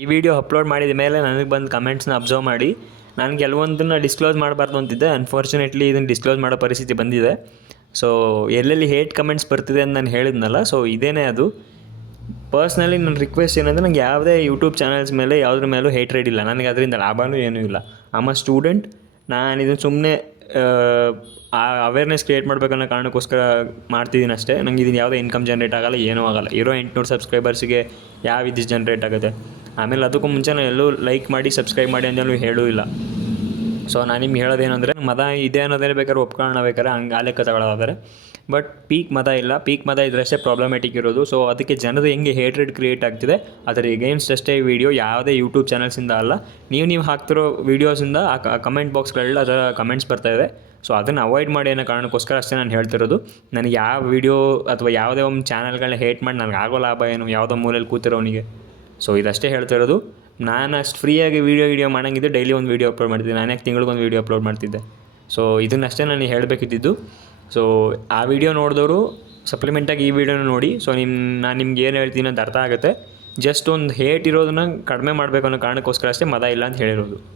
ಈ video upload ಮಾಡಿದ ಮೇಲೆ ನನಗೆ ಬಂದು ಕಮೆಂಟ್ಸ್ನ ಅಬ್ಸರ್ವ್ ಮಾಡಿ. ನಾನು ಕೆಲವೊಂದನ್ನು ಡಿಸ್ಕ್ಲೋಸ್ ಮಾಡಬಾರ್ದು ಅಂತಿದ್ದೆ. ಅನ್ಫಾರ್ಚುನೇಟ್ಲಿ ಇದನ್ನು ಡಿಸ್ಕ್ಲೋಸ್ ಮಾಡೋ ಪರಿಸ್ಥಿತಿ ಬಂದಿದೆ. ಸೊ ಎಲ್ಲೆಲ್ಲಿ ಹೇಟ್ ಕಮೆಂಟ್ಸ್ ಬರ್ತಿದೆ ಅಂತ ನಾನು ಹೇಳಿದ್ನಲ್ಲ ಸೊ ಇದೇನೇ ಅದು. ಪರ್ಸ್ನಲಿ ನನ್ನ ರಿಕ್ವೆಸ್ಟ್ ಏನಂದರೆ ನನಗೆ ಯಾವುದೇ ಯೂಟ್ಯೂಬ್ ಚಾನಲ್ಸ್ ಮೇಲೆ ಯಾವುದ್ರ ಮೇಲೂ ಹೇಟ್ ರೈಡ್ ಇಲ್ಲ. ನನಗೆ ಅದರಿಂದ ಲಾಭವೂ ಏನೂ ಇಲ್ಲ. ಆಮ್ ಸ್ಟೂಡೆಂಟ್ ನಾನು ಇದನ್ನು ಸುಮ್ಮನೆ ಅವೇರ್ನೆಸ್ ಕ್ರಿಯೇಟ್ ಮಾಡಬೇಕನ್ನೋ ಕಾರಣಕ್ಕೋಸ್ಕರ ಮಾಡ್ತಿದ್ದೀನಿ ಅಷ್ಟೇ. ನನಗೆ ಇದನ್ನು ಯಾವುದೇ ಇನ್ಕಮ್ ಜನ್ರೇಟ್ ಆಗಲ್ಲ, ಏನೂ ಆಗಲ್ಲ. ಇರೋ ಎಂಟುನೂರು ಸಬ್ಸ್ಕ್ರೈಬರ್ಸಿಗೆ ಯಾವ ಇದು ಜನ್ರೇಟ್ ಆಗುತ್ತೆ? ಆಮೇಲೆ ಅದಕ್ಕೂ ಮುಂಚೆ ನಾನು ಎಲ್ಲೂ ಲೈಕ್ ಮಾಡಿ ಸಬ್ಸ್ಕ್ರೈಬ್ ಮಾಡಿ ಅಂತಲೂ ಹೇಳೂ ಇಲ್ಲ. ಸೊ ನಾನು ನಿಮ್ಗೆ ಹೇಳೋದೇನಂದರೆ, ಮದ ಇದೆ ಅನ್ನೋದೇ ಬೇಕಾದ್ರೆ ಒಪ್ಕೊಳ್ಳೋಣ ಬೇಕಾದ್ರೆ ಹಂಗೆ ಆ ಲೆಕ್ಕ ತಗೊಳ್ಳೋದಾದರೆ ಬಟ್ ಪೀಕ್ ಮದ ಇಲ್ಲ. ಪೀಕ್ ಮದ ಇದ್ರಷ್ಟೇ ಪ್ರಾಬ್ಲಮೆಟಿಕ್ ಇರೋದು. ಸೊ ಅದಕ್ಕೆ ಜನರು ಹೆಂಗೆ ಹೇಟ್ರೆಡ್ ಕ್ರಿಯೇಟ್ ಆಗ್ತಿದೆ, ಅದರ ಗೇಮ್ಸ್ ಅಷ್ಟೇ ವೀಡಿಯೋ ಯಾವುದೇ ಯೂಟ್ಯೂಬ್ ಚಾನಲ್ಸಿಂದ ಅಲ್ಲ. ನೀವು ನೀವು ಹಾಕ್ತಿರೋ ವೀಡಿಯೋಸಿಂದ ಆ ಕಮೆಂಟ್ ಬಾಕ್ಸ್ಗಳಲ್ಲಿ ಅದರ ಕಮೆಂಟ್ಸ್ ಬರ್ತಾ ಇದೆ. ಸೊ ಅದನ್ನು ಅವಾಯ್ಡ್ ಮಾಡಿ ಅನ್ನೋ ಕಾರಣಕ್ಕೋಸ್ಕರ ಅಷ್ಟೇ ನಾನು ಹೇಳ್ತಿರೋದು. ನನಗೆ ಯಾವ ವೀಡಿಯೋ ಅಥವಾ ಯಾವುದೇ ಒಂದು ಚಾನಲ್ಗಳನ್ನ ಹೇಟ್ ಮಾಡಿ, ನನಗೆ ಆಗೋ ಲಾಭ ಏನು? ಯಾವುದೋ ಮೂಲೆಯಲ್ಲಿ ಕೂತಿರೋನಿಗೆ. ಸೊ ಇದಷ್ಟೇ ಹೇಳ್ತಾ ಇರೋದು. ನಾನು ಅಷ್ಟು ಫ್ರೀಯಾಗಿ ವೀಡಿಯೋ ವೀಡಿಯೋ ಮಾಡೋಂಗಿದ್ದೆ ಡೈಲಿ ಒಂದು ವೀಡಿಯೋ ಅಪ್ಲೋಡ್ ಮಾಡ್ತಿದ್ದೆ. ನಾನು ಯಾಕೆ ತಿಂಗಳಿಗೊಂದು ವೀಡಿಯೋ ಅಪ್ಲೋಡ್ ಮಾಡ್ತಿದ್ದೆ? ಸೊ ಇದನ್ನಷ್ಟೇ ನಾನು ಹೇಳಬೇಕಿದ್ದಿದ್ದು. ಸೊ ಆ ವಿಡಿಯೋ ನೋಡಿದವರು ಸಪ್ಲಿಮೆಂಟಾಗಿ ಈ ವಿಡಿಯೋನ ನೋಡಿ. ಸೊ ನಿಮ್ಮ ನಾನು ನಿಮ್ಗೆ ಏನು ಹೇಳ್ತೀನಿ ಅಂತ ಅರ್ಥ ಆಗುತ್ತೆ. ಜಸ್ಟ್ ಒಂದು ಹೇಟ್ ಇರೋದನ್ನ ಕಡಿಮೆ ಮಾಡಬೇಕು ಅನ್ನೋ ಕಾರಣಕ್ಕೋಸ್ಕರ ಅಷ್ಟೇ ಮದ ಇಲ್ಲ ಅಂತ ಹೇಳಿರೋದು.